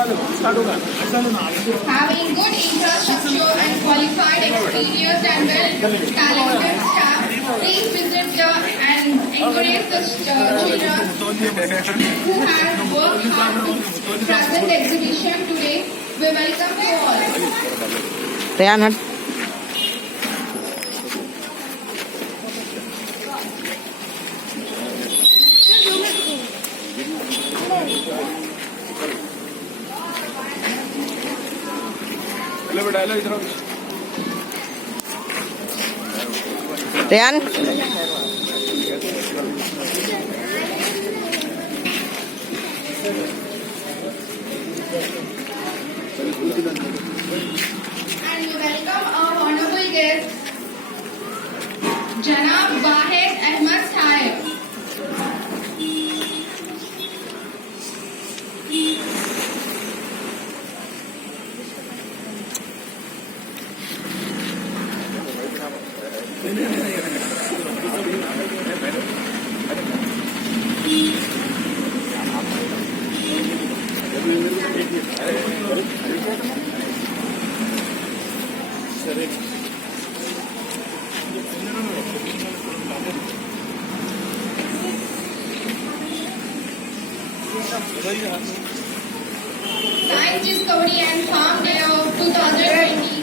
Having good infrastructure and qualified, experienced and well-talented staff, please visit and encourage the children who have worked hard to present the exhibition today. We welcome you all. Ryan, Ryan. And we welcome our honorable guest, Janab Wahid Sahib. Science, Discovery and Farm Day of 2020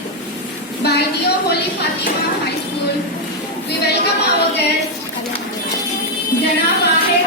by Neo Holy Fatima High School. We welcome our guest, Janab Wahid